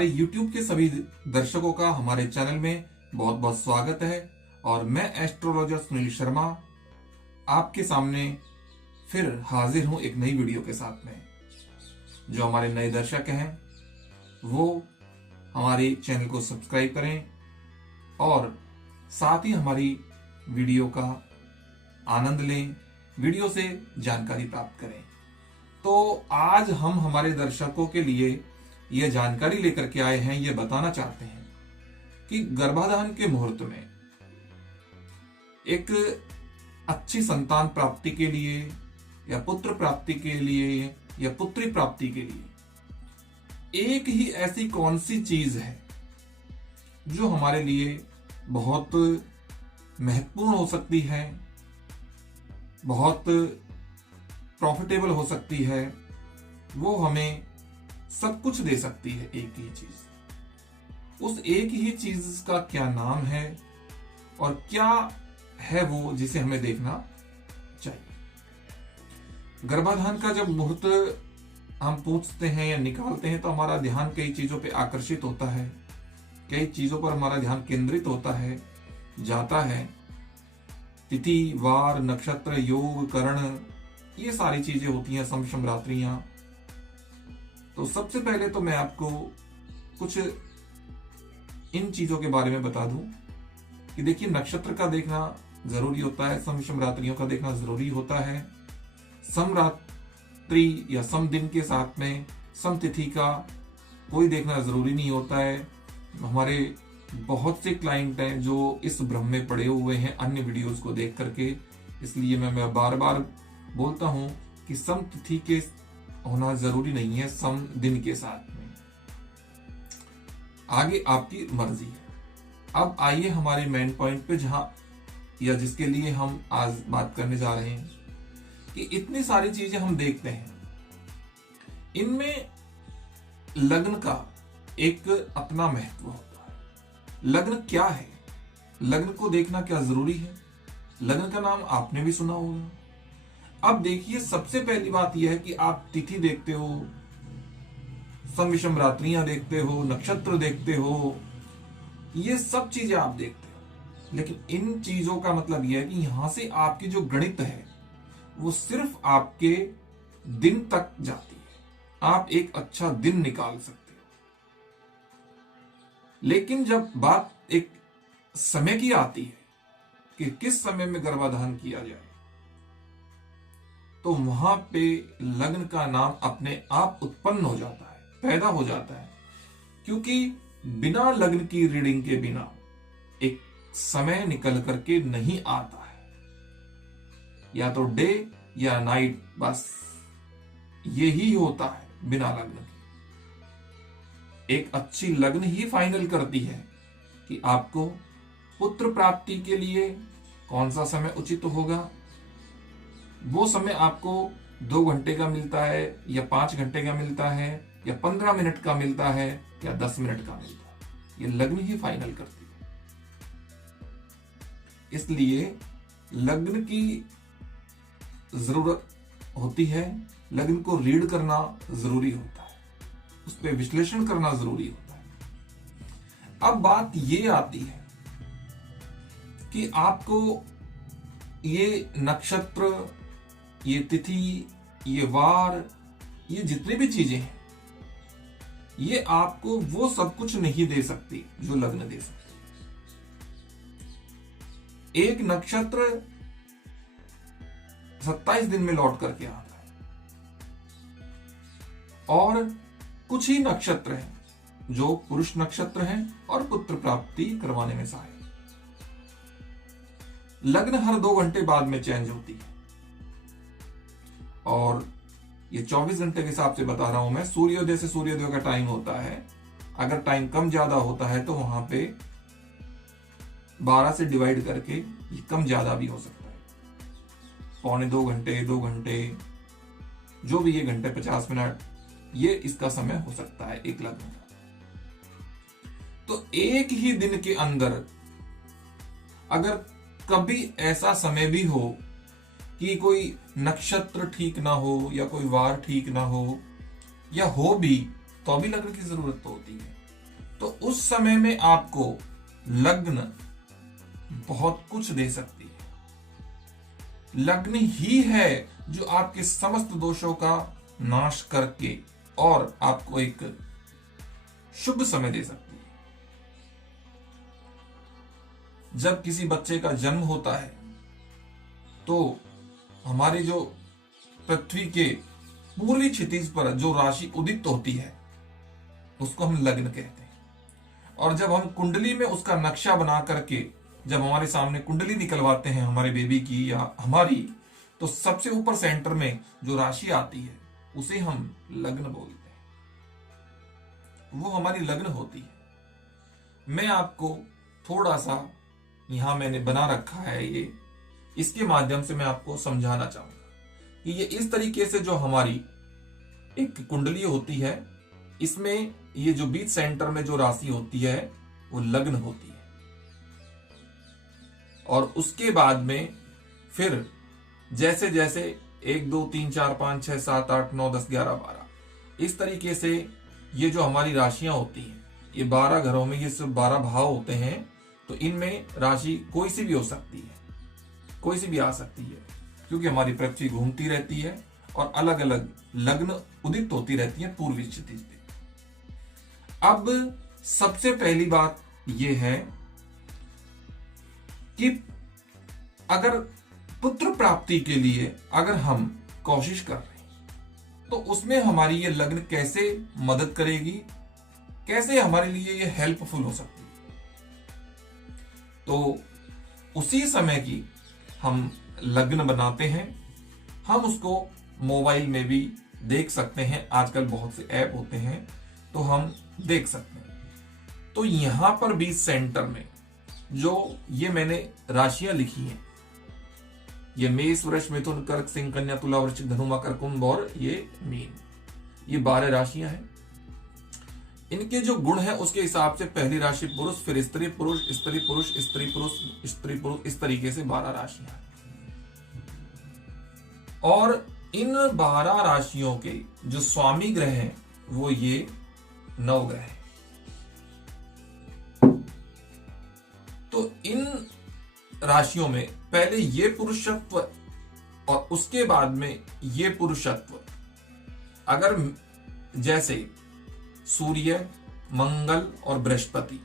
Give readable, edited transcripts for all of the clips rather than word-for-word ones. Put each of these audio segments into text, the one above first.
हमारे YouTube के सभी दर्शकों का हमारे चैनल में बहुत बहुत स्वागत है और मैं एस्ट्रोलॉजर सुनील शर्मा आपके सामने फिर हाजिर हूं एक नई वीडियो के साथ में। जो हमारे नए दर्शक हैं वो हमारे चैनल को सब्सक्राइब करें और साथ ही हमारी वीडियो का आनंद लें, वीडियो से जानकारी प्राप्त करें। तो आज हम हमारे दर्शकों के लिए यह जानकारी लेकर के आए हैं, यह बताना चाहते हैं कि गर्भाधान के मुहूर्त में एक अच्छी संतान प्राप्ति के लिए या पुत्र प्राप्ति के लिए या पुत्री प्राप्ति के लिए एक ही ऐसी कौन सी चीज है जो हमारे लिए बहुत महत्वपूर्ण हो सकती है, बहुत प्रॉफिटेबल हो सकती है, वो हमें सब कुछ दे सकती है। एक ही चीज, उस एक ही चीज का क्या नाम है और क्या है वो जिसे हमें देखना चाहिए। गर्भाधान का जब मुहूर्त हम पूछते हैं या निकालते हैं तो हमारा ध्यान कई चीजों पे आकर्षित होता है, कई चीजों पर हमारा ध्यान केंद्रित होता है, जाता है। तिथि, वार, नक्षत्र, योग, करण, ये सारी चीजें होती हैं, सम रात्रियां। तो सबसे पहले तो मैं आपको कुछ इन चीजों के बारे में बता दूं कि देखिए, नक्षत्र का देखना जरूरी होता है, सम रात्रियों का देखना जरूरी होता है। सम रात्रि या सम दिन के साथ में सम तिथि का कोई देखना जरूरी नहीं होता है। हमारे बहुत से क्लाइंट हैं जो इस भ्रम में पड़े हुए हैं अन्य वीडियोस को देख करके, इसलिए मैं बार बार बोलता हूं कि सम तिथि के होना जरूरी नहीं है, सम दिन के साथ में। आगे आपकी मर्जी है। अब आइए हमारे मेन पॉइंट पे, जहां या जिसके लिए हम आज बात करने जा रहे हैं कि इतनी सारी चीजें हम देखते हैं, इनमें लग्न का एक अपना महत्व होता है। लग्न क्या है, लग्न को देखना क्या जरूरी है? लग्न का नाम आपने भी सुना होगा। अब देखिए, सबसे पहली बात यह है कि आप तिथि देखते हो, सम विषम रात्रियां देखते हो, नक्षत्र देखते हो, ये सब चीजें आप देखते हो, लेकिन इन चीजों का मतलब यह है कि यहां से आपकी जो गणित है वो सिर्फ आपके दिन तक जाती है। आप एक अच्छा दिन निकाल सकते हो, लेकिन जब बात एक समय की आती है कि किस समय में गर्भाधान किया जाए, तो वहां पे लग्न का नाम अपने आप उत्पन्न हो जाता है, पैदा हो जाता है। क्योंकि बिना लग्न की रीडिंग के बिना एक समय निकल करके नहीं आता है, या तो डे या नाइट, बस यही होता है बिना लग्न के। एक अच्छी लग्न ही फाइनल करती है कि आपको पुत्र प्राप्ति के लिए कौन सा समय उचित होगा। वो समय आपको 2 घंटे का मिलता है या 5 घंटे का मिलता है या 15 मिनट का मिलता है या 10 मिनट का मिलता है, ये लग्न ही फाइनल करती है। इसलिए लग्न की जरूरत होती है, लग्न को रीड करना जरूरी होता है, उस पर विश्लेषण करना जरूरी होता है। अब बात ये आती है कि आपको ये नक्षत्र, ये तिथि, ये वार, ये जितनी भी चीजें हैं, ये आपको वो सब कुछ नहीं दे सकती जो लग्न दे सकती। एक नक्षत्र 27 दिन में लौट करके आता है और कुछ ही नक्षत्र हैं जो पुरुष नक्षत्र हैं और पुत्र प्राप्ति करवाने में सहायक। लग्न हर 2 घंटे बाद में चेंज होती है और ये 24 घंटे के हिसाब से बता रहा हूं मैं। सूर्योदय से सूर्योदय का टाइम होता है, अगर टाइम कम ज्यादा होता है तो वहां पे 12 से डिवाइड करके ये कम ज्यादा भी हो सकता है। 1.25 घंटे, 2 घंटे, जो भी ये घंटे, 50 मिनट, ये इसका समय हो सकता है एक लग्न का। तो एक ही दिन के अंदर अगर कभी ऐसा समय भी हो कि कोई नक्षत्र ठीक ना हो या कोई वार ठीक ना हो, या हो भी तो भी लग्न की जरूरत तो होती है। तो उस समय में आपको लग्न बहुत कुछ दे सकती है। लग्न ही है जो आपके समस्त दोषों का नाश करके और आपको एक शुभ समय दे सकती है। जब किसी बच्चे का जन्म होता है तो हमारे जो पृथ्वी के पूर्वी क्षितिज पर जो राशि उदित होती है उसको हम लग्न कहते हैं। और जब हम कुंडली में उसका नक्शा बना करके जब हमारे सामने कुंडली निकलवाते हैं हमारे बेबी की या हमारी, तो सबसे ऊपर सेंटर में जो राशि आती है उसे हम लग्न बोलते हैं, वो हमारी लग्न होती है। मैं आपको थोड़ा सा यहां मैंने बना रखा है, ये इसके माध्यम से मैं आपको समझाना चाहूंगा कि ये इस तरीके से जो हमारी एक कुंडली होती है, इसमें ये जो बीच सेंटर में जो राशि होती है वो लग्न होती है। और उसके बाद में फिर जैसे जैसे 1 2 3 4 5 6 7 8 9 10 11 12 इस तरीके से ये जो हमारी राशियां होती हैं, ये 12 घरों में ये सब 12 भाव होते हैं। तो इनमें राशि कोई सी भी हो सकती है, कोई सी भी आ सकती है, क्योंकि हमारी पृथ्वी घूमती रहती है और अलग अलग लग्न उदित होती रहती है पूर्वी क्षितिज पे। अब सबसे पहली बात यह है कि अगर पुत्र प्राप्ति के लिए अगर हम कोशिश कर रहे हैं तो उसमें हमारी ये लग्न कैसे मदद करेगी, कैसे हमारे लिए ये हेल्पफुल हो सकती है। तो उसी समय की हम लग्न बनाते हैं। हम उसको मोबाइल में भी देख सकते हैं, आजकल बहुत से ऐप होते हैं तो हम देख सकते हैं। तो यहां पर बीच सेंटर में जो ये मैंने राशियां लिखी हैं, ये मेष वृष मिथुन कर्क सिंह कन्या तुला वृश्चिक धनु मकर कुंभ और ये मीन, ये 12 राशियां हैं। इनके जो गुण है उसके हिसाब से पहली राशि पुरुष, फिर स्त्री पुरुष, स्त्री पुरुष, स्त्री पुरुष, स्त्री पुरुष, इस तरीके से 12 राशियां हैं। और इन 12 राशियों के जो स्वामी ग्रह हैं वो ये 9 ग्रह हैं। तो इन राशियों में पहले ये पुरुषत्व और उसके बाद में ये पुरुषत्व, अगर जैसे सूर्य, मंगल और बृहस्पति,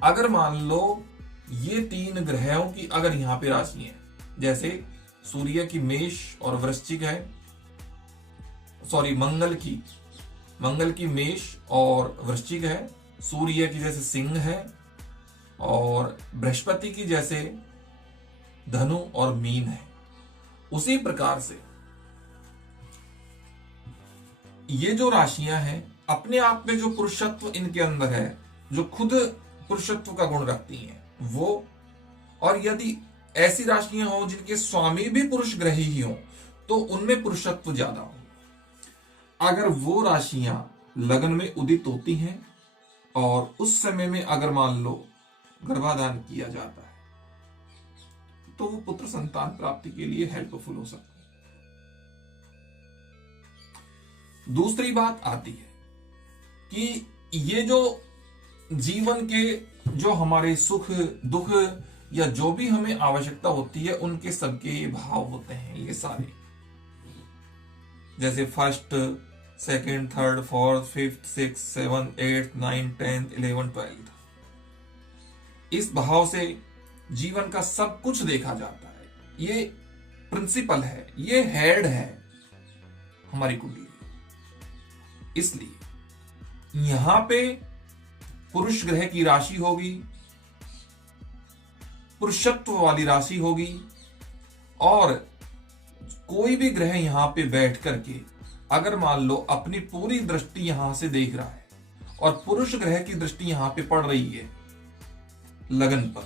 अगर मान लो ये 3 ग्रहों की अगर यहां पे राशि है, जैसे सूर्य की मेष और वृश्चिक है, सॉरी मंगल की मेष और वृश्चिक है, सूर्य की जैसे सिंह है और बृहस्पति की जैसे धनु और मीन है। उसी प्रकार से ये जो राशियां हैं अपने आप में जो पुरुषत्व इनके अंदर है, जो खुद पुरुषत्व का गुण रखती हैं वो, और यदि ऐसी राशियां हो जिनके स्वामी भी पुरुष ग्रह ही हो तो उनमें पुरुषत्व ज्यादा हो। अगर वो राशियां लगन में उदित होती हैं और उस समय में अगर मान लो गर्भाधान किया जाता है तो वो पुत्र संतान प्राप्ति के लिए हेल्पफुल हो सकता है। दूसरी बात आती है कि ये जो जीवन के जो हमारे सुख दुख या जो भी हमें आवश्यकता होती है उनके सबके भाव होते हैं, ये सारे, जैसे 1st, 2nd, 3rd, 4th, 5th, 6th, 7th, 8th, 9th, 10th, 11th, 12th, इस भाव से जीवन का सब कुछ देखा जाता है। ये प्रिंसिपल है, ये हेड है हमारी कुंडली। इसलिए यहां पे पुरुष ग्रह की राशि होगी, पुरुषत्व वाली राशि होगी, और कोई भी ग्रह यहां पे बैठ करके अगर मान लो अपनी पूरी दृष्टि यहां से देख रहा है और पुरुष ग्रह की दृष्टि यहां पे पड़ रही है लगन पर,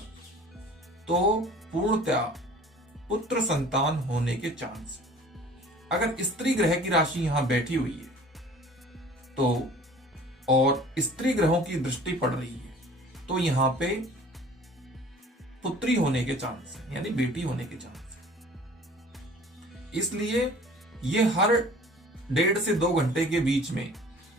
तो पूर्णतया पुत्र संतान होने के चांस है। अगर स्त्री ग्रह की राशि यहां बैठी हुई है तो और स्त्री ग्रहों की दृष्टि पड़ रही है तो यहां पे पुत्री होने के चांस है, यानी बेटी होने के चांस है। इसलिए ये हर 1.5 से 2 घंटे के बीच में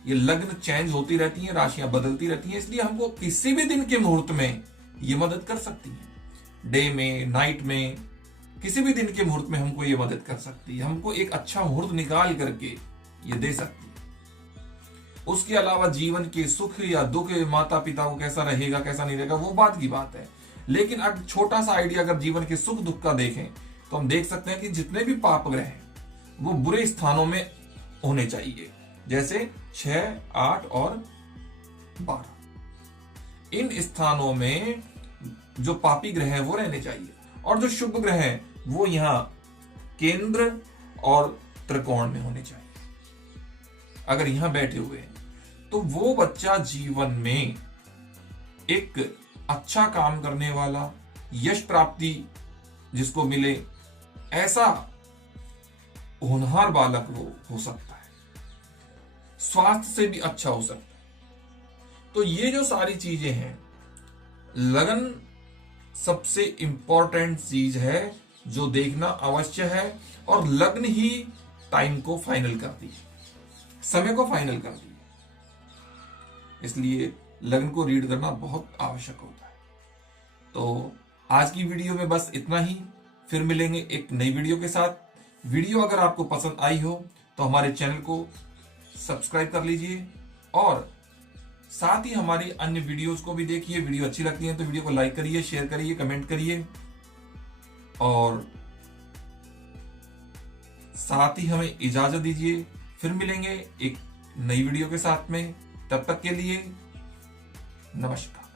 ये लग्न चेंज होती रहती हैं, राशियां बदलती रहती हैं, इसलिए हमको किसी भी दिन के मुहूर्त में ये मदद कर सकती है। डे में, नाइट में, किसी भी दिन के मुहूर्त में हमको ये मदद कर सकती है, हमको एक अच्छा मुहूर्त निकाल करके ये दे सकती है। उसके अलावा जीवन के सुख या दुख, माता पिता को कैसा रहेगा कैसा नहीं रहेगा, वो बात की बात है। लेकिन अब छोटा सा आइडिया अगर जीवन के सुख दुख का देखें तो हम देख सकते हैं कि जितने भी पाप ग्रह हैं वो बुरे स्थानों में होने चाहिए, जैसे 6, 8 और 12। इन स्थानों में जो पापी ग्रह हैं वो रहने चाहिए, और जो शुभ ग्रह हैं वो यहां केंद्र और त्रिकोण में होने चाहिए। अगर यहां बैठे हुए हैं तो वो बच्चा जीवन में एक अच्छा काम करने वाला, यश प्राप्ति जिसको मिले, ऐसा होनहार बालक वो हो सकता है, स्वास्थ्य से भी अच्छा हो सकता है। तो ये जो सारी चीजें हैं, लगन सबसे इंपॉर्टेंट चीज है जो देखना अवश्य है, और लग्न ही टाइम को फाइनल करती है, समय को फाइनल करती है। इसलिए लग्न को रीड करना बहुत आवश्यक होता है। तो आज की वीडियो में बस इतना ही, फिर मिलेंगे एक नई वीडियो के साथ। वीडियो अगर आपको पसंद आई हो तो हमारे चैनल को सब्सक्राइब कर लीजिए, और साथ ही हमारी अन्य वीडियोस को भी देखिए। वीडियो अच्छी लगती है तो वीडियो को लाइक करिए, शेयर करिए, कमेंट करिए, और साथ ही हमें इजाजत दीजिए। फिर मिलेंगे एक नई वीडियो के साथ में, तब तक के लिए नमस्कार।